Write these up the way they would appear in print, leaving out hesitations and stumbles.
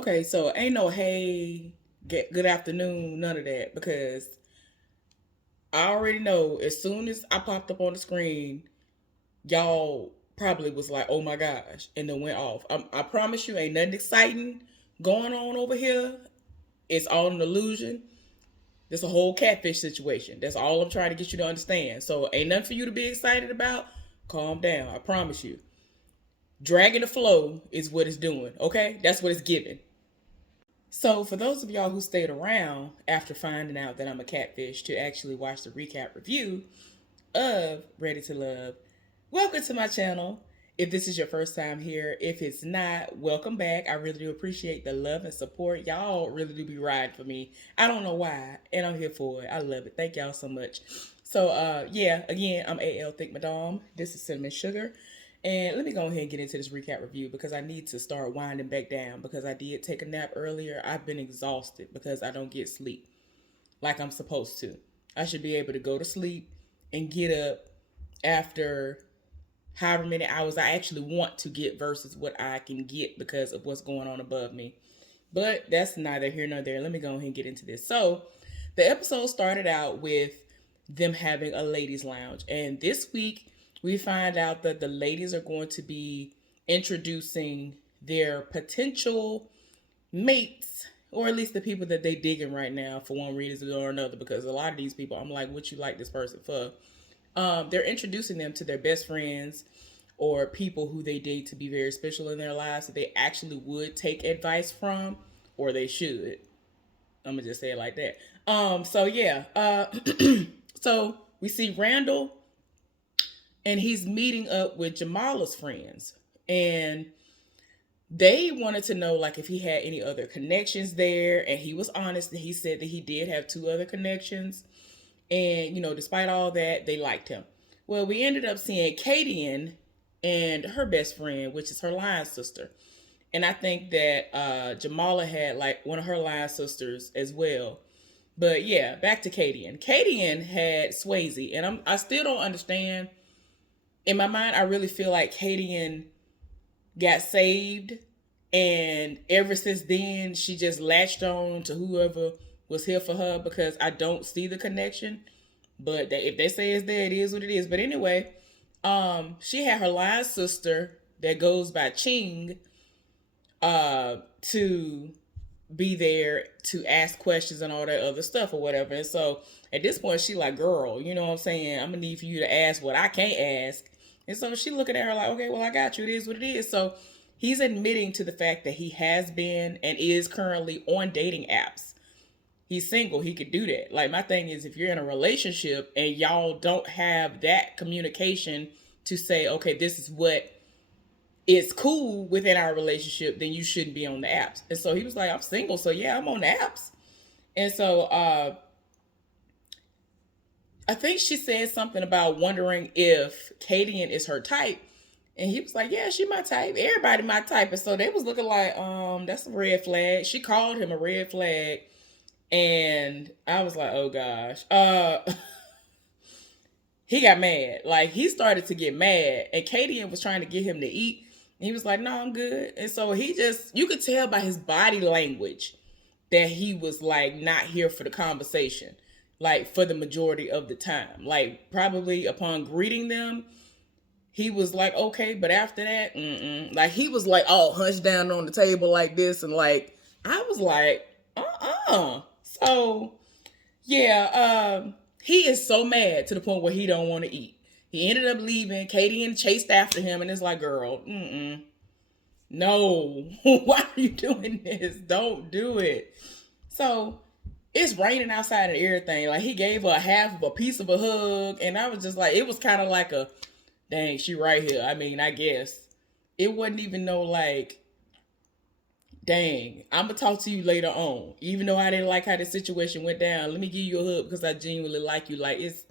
Okay, so ain't no hey, good afternoon, none of that because I already know as soon as I popped up on the screen, y'all probably was like, "Oh my gosh," and then went off. I promise you, ain't nothing exciting going on over here. It's all an illusion. There's a whole catfish situation. That's all I'm trying to get you to understand. So ain't nothing for you to be excited about. Calm down. I promise you. Dragging the flow is what it's doing. Okay, that's what it's giving. So, for those of y'all who stayed around after finding out that I'm a catfish to actually watch the recap review of Ready to Love, welcome to my channel. If this is your first time here, if it's not, welcome back. I really do appreciate the love and support. Y'all really do be riding for me. I don't know why, and I'm here for it. I love it. Thank y'all so much. So, yeah, again, I'm AL Thick Madame. This is Cinnamon Sugar. And let me go ahead and get into this recap review because I need to start winding back down because I did take a nap earlier. I've been exhausted because I don't get sleep like I'm supposed to. I should be able to go to sleep and get up after however many hours I actually want to get versus what I can get because of what's going on above me. But that's neither here nor there. Let me go ahead and get into this. So, the episode started out with them having a ladies' lounge. And this week, we find out that the ladies are going to be introducing their potential mates, or at least the people that they digging right now for one reason or another. Because a lot of these people, I'm like, what you like this person for? They're introducing them to their best friends or people who they date to be very special in their lives that they actually would take advice from, or they should. I'm gonna just say it like that. So yeah. So we see Randall and he's meeting up with Jamala's friends. And they wanted to know like if he had any other connections there. And he was honest and he said that he did have two other connections. And, despite all that, they liked him. Well, we ended up seeing Kadian and her best friend, which is her line sister. And I think that Jamala had like one of her line sisters as well. But yeah, back to Kadian. Kadian had Swayze, and I still don't understand. In my mind, I really feel like Kadian got saved, and ever since then, she just latched on to whoever was here for her because I don't see the connection. But if they say it's there, it is what it is. But anyway, she had her line sister that goes by Ching to be there to ask questions and all that other stuff or whatever. And so at this point, she like, girl, you know what I'm saying? I'm gonna need for you to ask what I can't ask. And so she looking at her like, okay, well, I got you. It is what it is. So he's admitting to the fact that he has been and is currently on dating apps. He's single. He could do that. Like my thing is, if you're in a relationship and y'all don't have that communication to say, okay, this is what is cool within our relationship, then you shouldn't be on the apps. And so he was like, I'm single, so yeah, I'm on the apps. And so I think she said something about wondering if Kadian is her type. And he was like, yeah, she my type. Everybody my type. And so they was looking like, that's a red flag. She called him a red flag. And I was like, oh gosh. He got mad. Like he started to get mad. And Kadian was trying to get him to eat. And he was like, no, I'm good. And so you could tell by his body language that he was like not here for the conversation, like for the majority of the time. Like probably upon greeting them, he was like, okay, but after that, like he was like all hunched down on the table like this. And like, I was like, So yeah, he is so mad to the point where he don't want to eat. He ended up leaving. Katie chased after him, and it's like, girl, no, why are you doing this? Don't do it. So it's raining outside and everything. Like he gave her half of a piece of a hug, and I was just like, it was kind of like a, dang, she right here. I mean, I guess it wasn't even no like, dang, I'm gonna talk to you later on. Even though I didn't like how the situation went down, let me give you a hug because I genuinely like you. Like it's,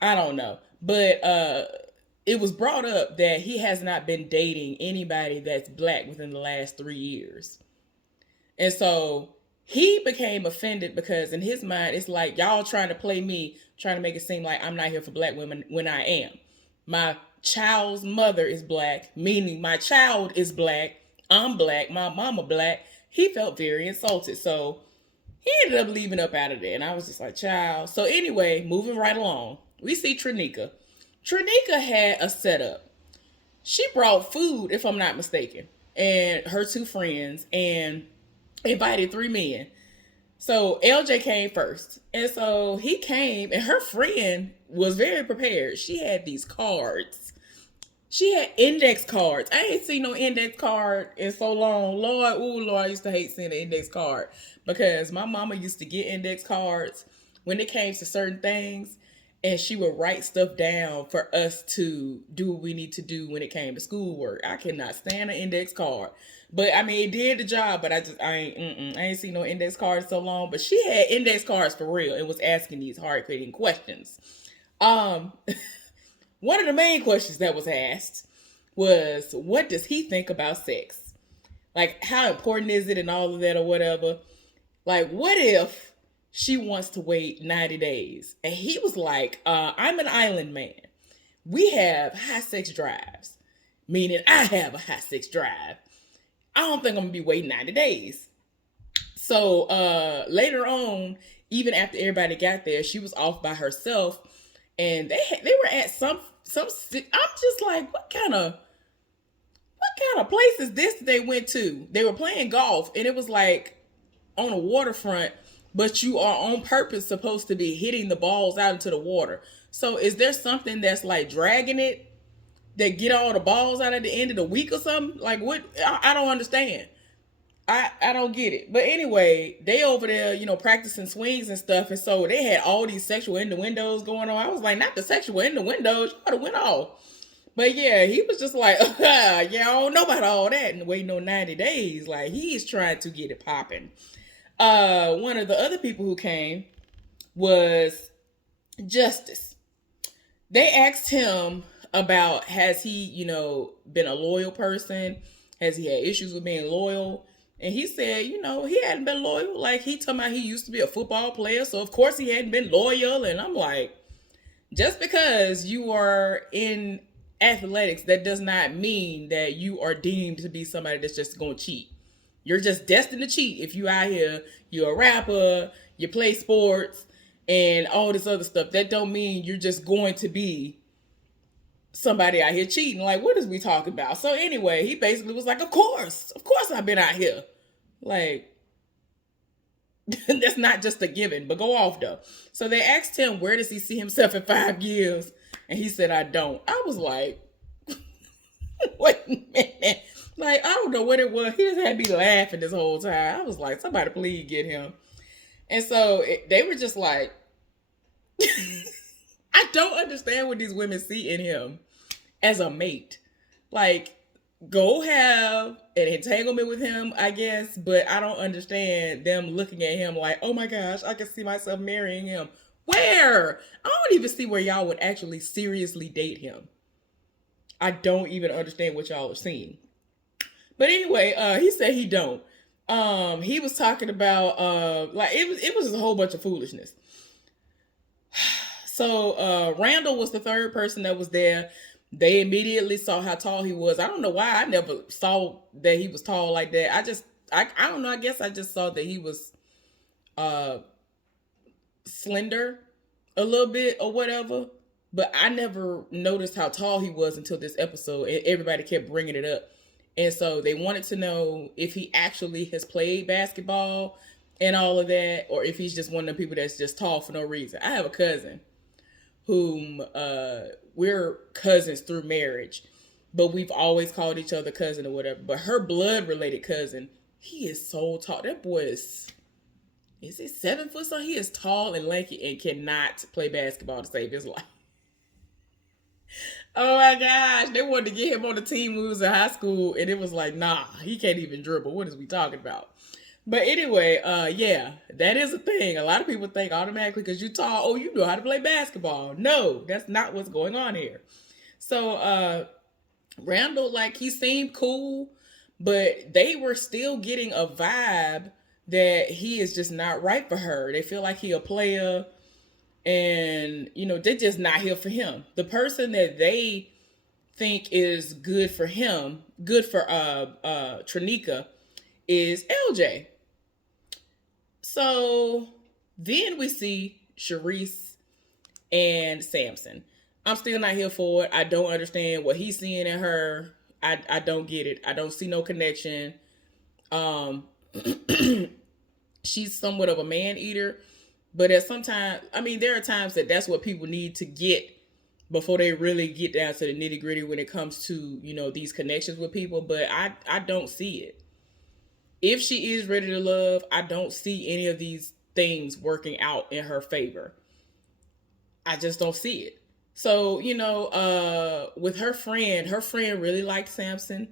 I don't know, but it was brought up that he has not been dating anybody that's black within the last 3 years, and so he became offended because in his mind it's like y'all trying to play me, trying to make it seem like I'm not here for black women when I am. My child's mother is black, meaning my child is black. I'm black. My mama black. he felt very insulted. So he ended up leaving up out of there. And I was just like, child. So anyway, moving right along, we see Trinika. Trinika had a setup. She brought food, if I'm not mistaken, and her two friends, and invited three men. So LJ came first. And so he came, and her friend was very prepared. She had these cards. She had index cards. I ain't seen no index card in so long. Lord, ooh, Lord, I used to hate seeing an index card because my mama used to get index cards when it came to certain things, and she would write stuff down for us to do what we need to do when it came to schoolwork. I cannot stand an index card. But I mean, it did the job. But I ain't seen no index cards so long. But she had index cards for real and was asking these hard hitting questions. Um, One of the main questions that was asked was, what does he think about sex? Like, how important is it and all of that or whatever? Like, what if she wants to wait 90 days? And he was like, I'm an island man. We have high sex drives, meaning I have a high sex drive. I don't think I'm going to be waiting 90 days. So later on, even after everybody got there, she was off by herself, and they were at some. I'm just like, what kind of place is this that they went to? They were playing golf, and it was like on a waterfront, but you are on purpose supposed to be hitting the balls out into the water. So is there something that's like dragging it that get all the balls out at the end of the week or something? Like what? I don't understand. I don't get it. But anyway, they over there, practicing swings and stuff. And so they had all these sexual innuendos going on. I was like, not the sexual innuendos. You ought to went off. But yeah, he was just like, yeah, I don't know about all that and waiting on 90 days. Like he's trying to get it popping. One of the other people who came was Justice. They asked him about, has he, been a loyal person? Has he had issues with being loyal? And he said, he hadn't been loyal. Like he talking about he used to be a football player, so of course he hadn't been loyal. And I'm like, just because you are in athletics, that does not mean that you are deemed to be somebody that's just gonna cheat. You're just destined to cheat if you out here, you're a rapper, you play sports, and all this other stuff. That don't mean you're just going to be somebody out here cheating. Like, what is we talking about? So anyway, he basically was like, of course I've been out here. Like, that's not just a given, but go off though. So they asked him, where does he see himself in 5 years? And he said, I don't. I was like, wait a minute. Like, I don't know what it was. He just had me laughing this whole time. I was like, somebody please get him. And so they were just like, I don't understand what these women see in him as a mate. Like, go have an entanglement with him, I guess, but I don't understand them looking at him like, oh my gosh, I can see myself marrying him. Where? I don't even see where y'all would actually seriously date him. I don't even understand what y'all are seeing. But anyway, he said he don't. He was talking about like it was a whole bunch of foolishness. So Randall was the third person that was there. They immediately saw how tall he was. I don't know why I never saw that he was tall like that. I don't know. I guess I just saw that he was slender a little bit or whatever. But I never noticed how tall he was until this episode. And everybody kept bringing it up. And so they wanted to know if he actually has played basketball and all of that, or if he's just one of the people that's just tall for no reason. I have a cousin whom we're cousins through marriage, but we've always called each other cousin or whatever. But her blood related cousin, he is so tall. That boy is he 7 foot something? He is tall and lanky and cannot play basketball to save his life. Oh my gosh, they wanted to get him on the team when he was in high school, and it was like, nah, he can't even dribble. What is we talking about? But anyway, yeah, that is a thing. A lot of people think automatically because you're tall, oh, you know how to play basketball. No, that's not what's going on here. So Randall, like, he seemed cool, but they were still getting a vibe that he is just not right for her. They feel like he a player, and they're just not here for him. The person that they think is good for him, good for Trinika, is LJ. So then we see Sharice and Samson. I'm still not here for it. I don't understand what he's seeing in her. I don't get it. I don't see no connection. Um, she's somewhat of a man eater, but at some time, I mean, there are times that that's what people need to get before they really get down to the nitty gritty when it comes to these connections with people. But I don't see it. If she is ready to love, I don't see any of these things working out in her favor. I just don't see it. So, with her friend really liked Samson.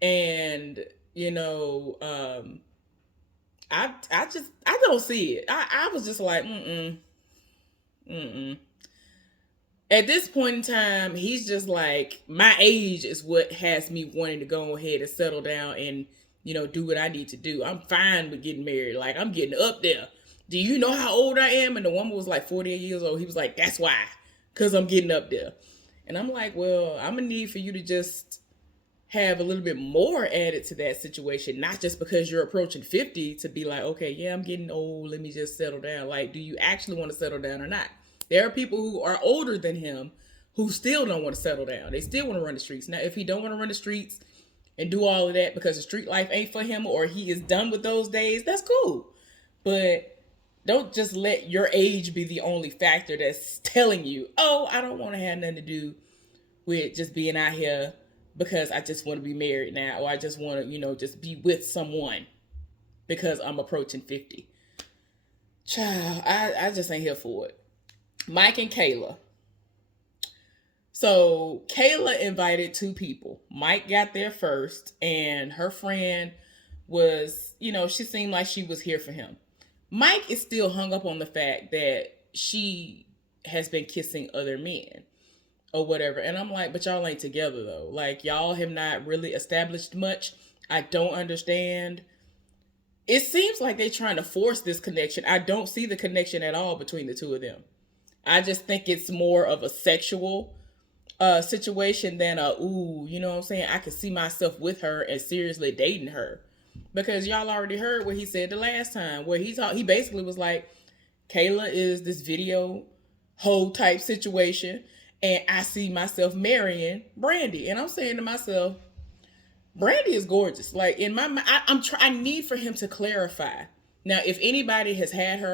And, I don't see it. I was just like, mm-mm. At this point in time, he's just like, my age is what has me wanting to go ahead and settle down and, do what I need to do. I'm fine with getting married. Like, I'm getting up there. Do you know how old I am? And the woman was like 48 years old. He was like, that's why, because I'm getting up there. And I'm like, well, I'm going to need for you to just have a little bit more added to that situation, not just because you're approaching 50 to be like, okay, yeah, I'm getting old. Let me just settle down. Like, do you actually want to settle down or not? There are people who are older than him who still don't want to settle down. They still want to run the streets. Now, if he don't want to run the streets and do all of that because the street life ain't for him or he is done with those days, that's cool. But don't just let your age be the only factor that's telling you, oh, I don't want to have nothing to do with just being out here because I just want to be married now, or I just want to, just be with someone because I'm approaching 50. Child, I just ain't here for it. Mike and Kayla. So Kayla invited two people. Mike got there first, and her friend was, she seemed like she was here for him. Mike is still hung up on the fact that she has been kissing other men or whatever. And I'm like, but y'all ain't together though. Like, y'all have not really established much. I don't understand. It seems like they're trying to force this connection. I don't see the connection at all between the two of them. I just think it's more of a sexual situation than you know what I'm saying? I could see myself with her and seriously dating her. Because y'all already heard what he said the last time, where he basically was like, Kayla is this video hoe type situation, and I see myself marrying Brandy. And I'm saying to myself, Brandy is gorgeous. Like, in my mind, I need for him to clarify. Now, if anybody has had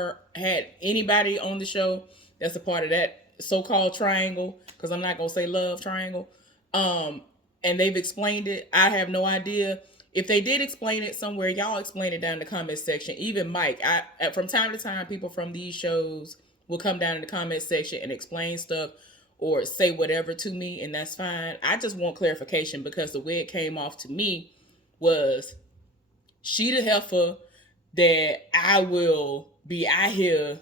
anybody on the show that's a part of that so-called triangle, because I'm not gonna say love triangle, and they've explained it, I have no idea. If they did explain it somewhere, y'all explain it down in the comment section. Even Mike, from time to time, people from these shows will come down in the comment section and explain stuff or say whatever to me, and that's fine. I just want clarification, because the way it came off to me was, she the heifer that I will be out here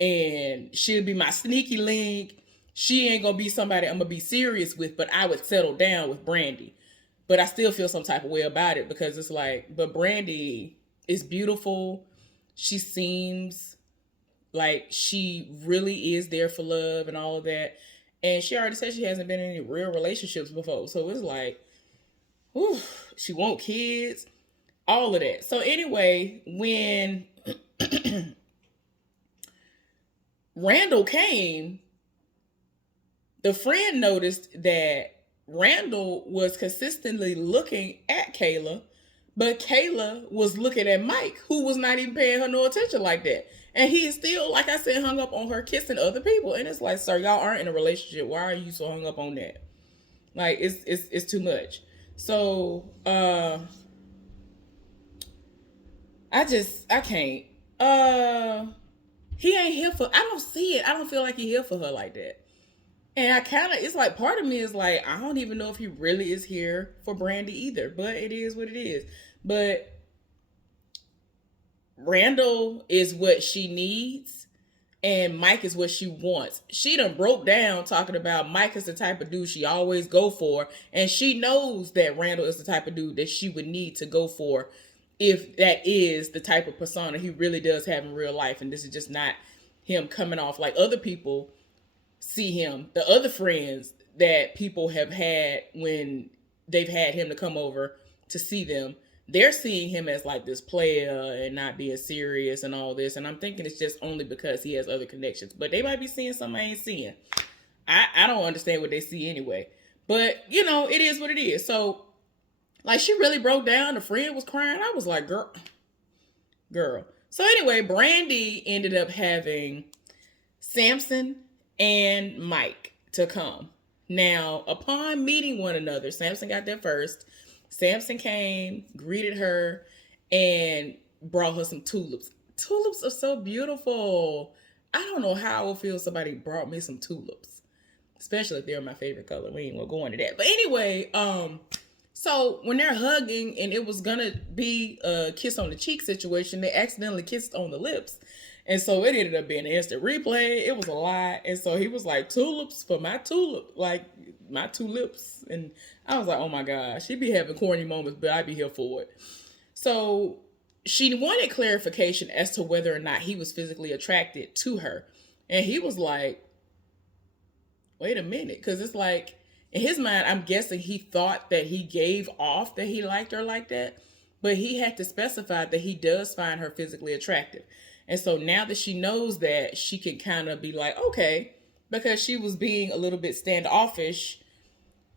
and she'll be my sneaky link. She ain't gonna be somebody I'm gonna be serious with, but I would settle down with Brandy. But I still feel some type of way about it, because it's like, but Brandy is beautiful. She seems like she really is there for love and all of that. And she already said she hasn't been in any real relationships before. So it's like, whew, she want kids, all of that. So anyway, when Randall came, the friend noticed that Randall was consistently looking at Kayla, but Kayla was looking at Mike, who was not even paying her no attention like that. And he is still, like I said, hung up on her kissing other people. And it's like, sir, y'all aren't in a relationship. Why are you so hung up on that? Like, it's too much. So, I can't. He ain't here for, I don't see it. I don't feel like he here for her like that. And it's like, part of me is like, I don't even know if he really is here for Brandy either. But it is what it is. But Randall is what she needs, and Mike is what she wants. She done broke down talking about Mike is the type of dude she always go for, and she knows that Randall is the type of dude that she would need to go for if that is the type of persona he really does have in real life, and this is just not him coming off like other people see him. The other friends that people have had when they've had him to come over to see them, they're seeing him as like this player and not being serious and all this. And I'm thinking it's just only because he has other connections. But they might be seeing something I ain't seeing. I don't understand what they see anyway. But, you know, it is what it is. So, like, she really broke down. The friend was crying. I was like, girl. So, anyway, Brandy ended up having Samson and Mike to come. Now, upon meeting one another, Samson got there first. Samson came, greeted her, and brought her some tulips. Tulips are so beautiful. I don't know how I would feel if somebody brought me some tulips, especially if they're my favorite color. We ain't gonna go into that. But anyway, so when they're hugging and it was gonna be a kiss on the cheek situation, they accidentally kissed on the lips. And so it ended up being an instant replay. It was a lie. And so he was like, tulips for my tulip, like my tulips. And I was like, oh my gosh, she'd be having corny moments, but I'd be here for it. So she wanted clarification as to whether or not he was physically attracted to her. And he was like, wait a minute. Because it's like, in his mind, I'm guessing he thought that he gave off that he liked her like that. But he had to specify that he does find her physically attractive. And so now that she knows that, she can kind of be like, okay, because she was being a little bit standoffish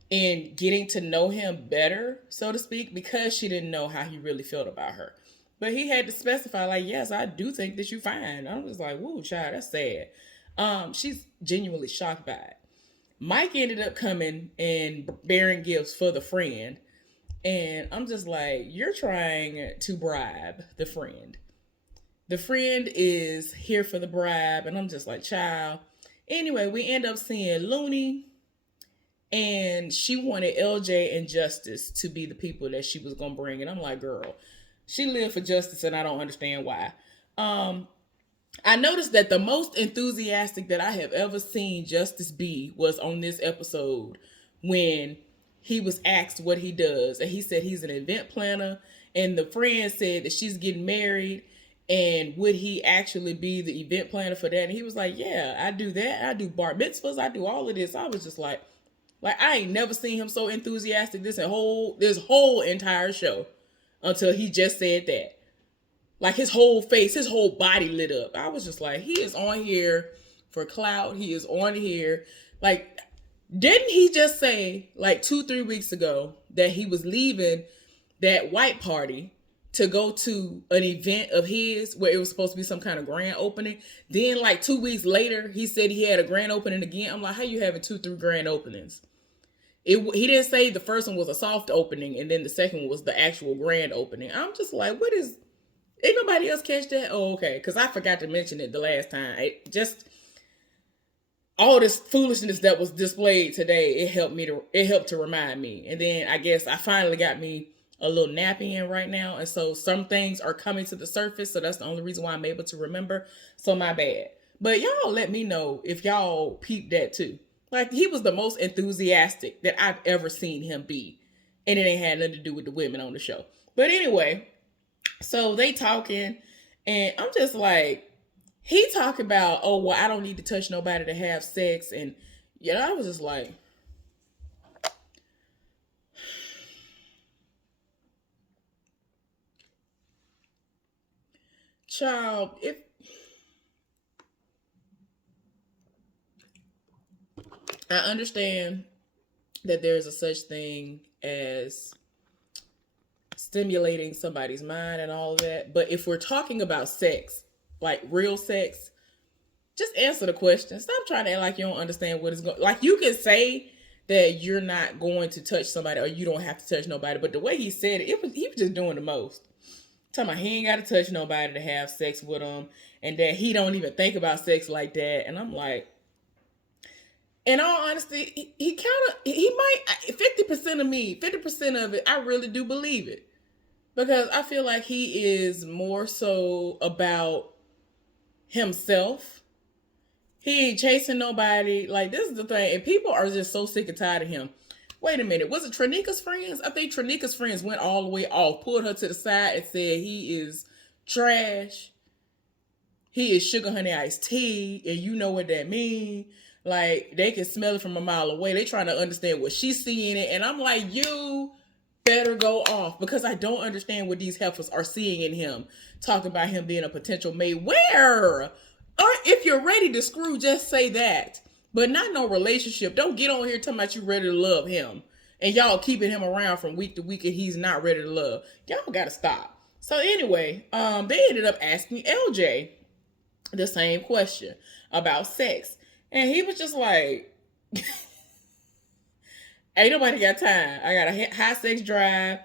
in getting to know him better, so to speak, because she didn't know how he really felt about her. But he had to specify, like, yes, I do think that you fine. I was like, whoa, child, that's sad. She's genuinely shocked by it. Mike ended up coming and bearing gifts for the friend. And I'm just like, you're trying to bribe the friend. The friend is here for the bribe, and I'm just like, child. Anyway, we end up seeing Looney, and she wanted LJ and Justice to be the people that she was gonna bring. And I'm like, girl, she lived for justice, and I don't understand why. I noticed that the most enthusiastic that I have ever seen Justice be was on this episode when he was asked what he does, and he said he's an event planner, and the friend said that she's getting married, and would he actually be the event planner for that? And he was like, yeah, I do that. I do bar mitzvahs. I do all of this. I was just like I ain't never seen him so enthusiastic this whole entire show until he just said that. Like his whole face, his whole body lit up. I was just like, he is on here for clout. He is on here. Like, didn't he just say like 2-3 weeks ago that he was leaving that white party to go to an event of his where it was supposed to be some kind of grand opening? Then like 2 weeks later, he said he had a grand opening again. I'm like, how you having 2-3 grand openings? He didn't say the first one was a soft opening and then the second one was the actual grand opening. I'm just like, what is... Ain't nobody else catch that? Oh, okay. Because I forgot to mention it the last time. Just all this foolishness that was displayed today, it helped to remind me. And then I guess I finally got me a little nap in right now. And so some things are coming to the surface. So that's the only reason why I'm able to remember. So my bad. But y'all let me know if y'all peeped that too. Like, he was the most enthusiastic that I've ever seen him be. And it ain't had nothing to do with the women on the show. But anyway... So they talking, and I'm just like, he talk about, oh, well, I don't need to touch nobody to have sex. And, you know, I was just like, child, if I understand that there's a such thing as stimulating somebody's mind and all of that. But if we're talking about sex, like real sex, just answer the question. Stop trying to act like you don't understand what is going. Like, you can say that you're not going to touch somebody or you don't have to touch nobody, but the way he said it, he was just doing the most. Talking about he ain't got to touch nobody to have sex with him, and that he don't even think about sex like that. And I'm like, in all honesty, he might 50% of me, 50% of it, I really do believe it. Because I feel like he is more so about himself. He ain't chasing nobody. Like, this is the thing. And people are just so sick and tired of him. Wait a minute. Was it Trinika's friends? I think Trinika's friends went all the way off, pulled her to the side and said he is trash. He is sugar honey iced tea. And you know what that means. Like, they can smell it from a mile away. They trying to understand what she's seeing it. And I'm like, you better go off, because I don't understand what these heifers are seeing in him. Talking about him being a potential mate. Where? Or if you're ready to screw, just say that. But not no relationship. Don't get on here talking about you ready to love him. And y'all keeping him around from week to week and he's not ready to love. Y'all gotta stop. So anyway, they ended up asking LJ the same question about sex. And he was just like, ain't nobody got time. I got a high sex drive,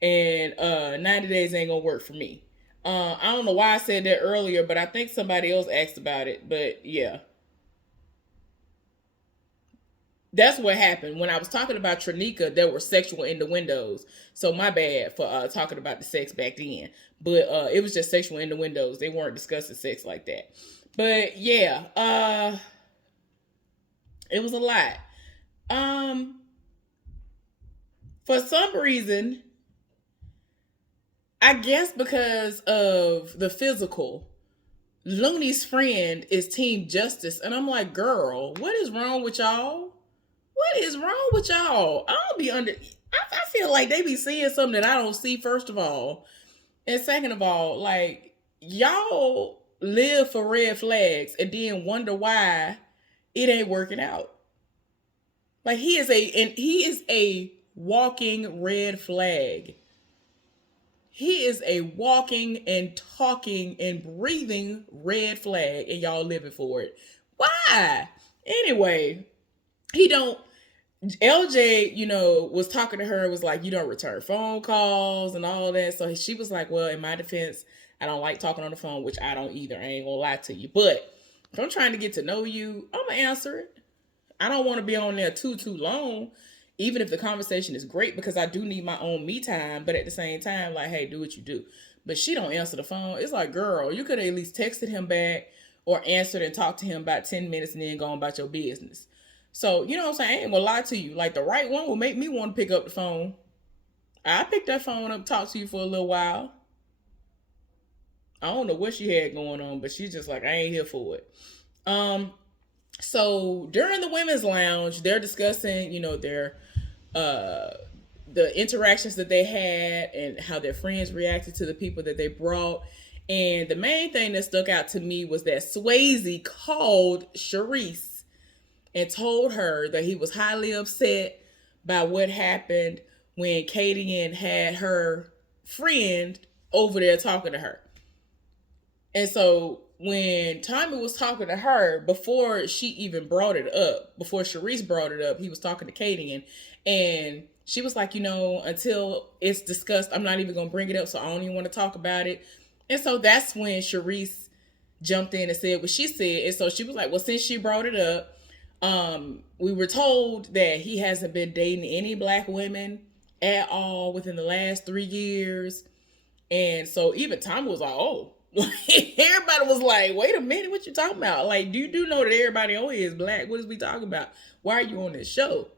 and 90 days ain't gonna work for me. I don't know why I said that earlier, but I think somebody else asked about it. But yeah, that's what happened. When I was talking about Trinika, there were sexual innuendos. So my bad for talking about the sex back then. But it was just sexual innuendos. They weren't discussing sex like that. But yeah, it was a lot. Um, for some reason, I guess because of the physical, Looney's friend is Team Justice, and I'm like, girl, what is wrong with y'all? What is wrong with y'all? I don't be under. I feel like they be seeing something that I don't see. First of all, and second of all, like y'all live for red flags and then wonder why it ain't working out. Like he is a walking red flag. He is a walking and talking and breathing red flag, and y'all living for it. Why? Anyway, he don't. LJ, was talking to her and was like, you don't return phone calls and all that. So she was like, well, in my defense, I don't like talking on the phone, which I don't either. I ain't gonna lie to you. But if I'm trying to get to know you, I'm gonna answer it. I don't want to be on there too long, even if the conversation is great, because I do need my own me time. But at the same time, like, hey, do what you do. But she don't answer the phone. It's like, girl, you could have at least texted him back or answered and talked to him about 10 minutes and then gone about your business. So, you know what I'm saying? I ain't gonna lie to you. Like, the right one will make me want to pick up the phone. I picked that phone up, talk to you for a little while. I don't know what she had going on, but she's just like, I ain't here for it. Um, so during the women's lounge, they're discussing, their uh the interactions that they had and how their friends reacted to the people that they brought. And the main thing that stuck out to me was that Swayze called Charisse and told her that he was highly upset by what happened when Katie had her friend over there talking to her. And so when Tommy was talking to her, before she even brought it up, before Charisse brought it up, he was talking to Katie, and she was like, until it's discussed, I'm not even going to bring it up, so I don't even want to talk about it. And so that's when Charisse jumped in and said what she said. And so she was like, well, since she brought it up, we were told that he hasn't been dating any black women at all within the last 3 years. And so even Tommy was like, oh. Everybody was like, wait a minute, what you talking about? Like, you do know that everybody on here is black. What is we talking about? Why are you on this show?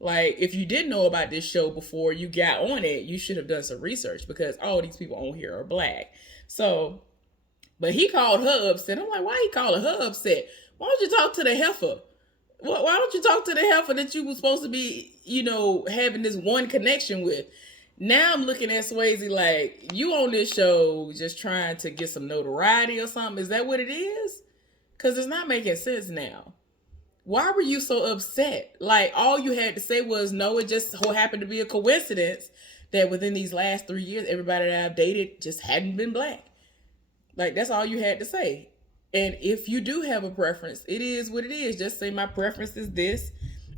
Like, if you didn't know about this show before you got on it, you should have done some research, because all these people on here are black. So, but he called her upset. I'm like, why he calling her upset? Why don't you talk to the heifer? Why don't you talk to the heifer that you were supposed to be, having this one connection with? Now I'm looking at Swayze like, you on this show just trying to get some notoriety or something. Is that what it is? Because it's not making sense now. Why were you so upset? Like, all you had to say was, no, it just so happened to be a coincidence that within these last 3 years, everybody that I've dated just hadn't been black. Like, that's all you had to say. And if you do have a preference, it is what it is. Just say my preference is this.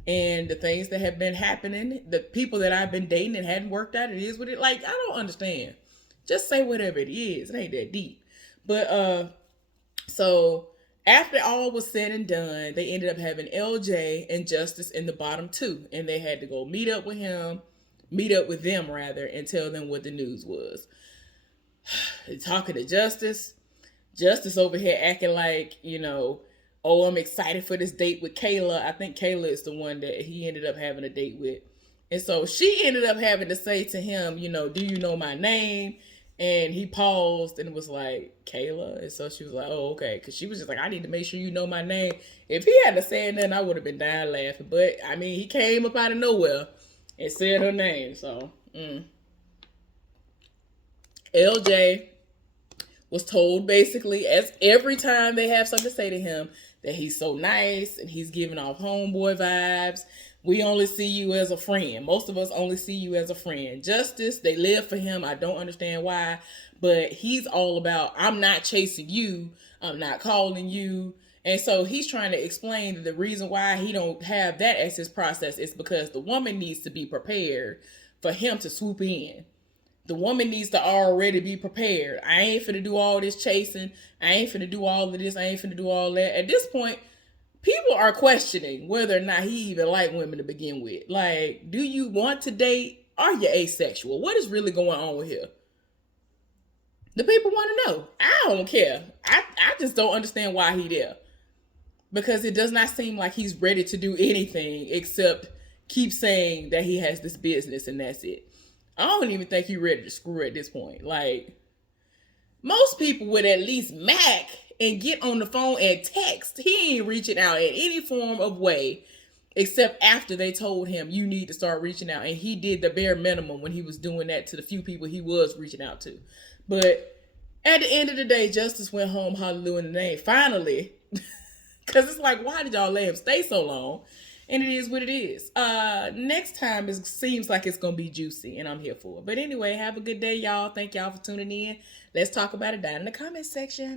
And the things that have been happening, the people that I've been dating and hadn't worked out, it is what it, like, I don't understand. Just say whatever it is. It ain't that deep. But so after all was said and done, they ended up having LJ and Justice in the bottom two. And they had to go meet up with them rather, and tell them what the news was. Talking to Justice. Justice over here acting like, oh, I'm excited for this date with Kayla. I think Kayla is the one that he ended up having a date with. And so she ended up having to say to him, do you know my name? And he paused and was like, Kayla? And so she was like, oh, okay. Because she was just like, I need to make sure you know my name. If he hadn't said nothing, I would have been dying laughing. But, I mean, he came up out of nowhere and said her name. So, LJ was told basically, as every time they have something to say to him, that he's so nice and he's giving off homeboy vibes. We only see you as a friend. Most of us only see you as a friend. Justice, they live for him. I don't understand why, but he's all about, I'm not chasing you. I'm not calling you. And so he's trying to explain that the reason why he don't have that as his process is because the woman needs to be prepared for him to swoop in. The woman needs to already be prepared. I ain't finna do all this chasing. I ain't finna do all of this. I ain't finna do all that. At this point, people are questioning whether or not he even like women to begin with. Like, do you want to date? Are you asexual? What is really going on here? The people want to know. I don't care. I just don't understand why he there. Because it does not seem like he's ready to do anything except keep saying that he has this business and that's it. I don't even think he's ready to screw at this point. Like, most people would at least mac and get on the phone and text. He ain't reaching out in any form of way except after they told him you need to start reaching out. And he did the bare minimum when he was doing that to the few people he was reaching out to. But at the end of the day, Justice went home, hallelujah in the name. Finally. Because it's like, why did y'all let him stay so long? And it is what it is. Next time, it seems like it's going to be juicy, and I'm here for it. But anyway, have a good day, y'all. Thank y'all for tuning in. Let's talk about it down in the comment section.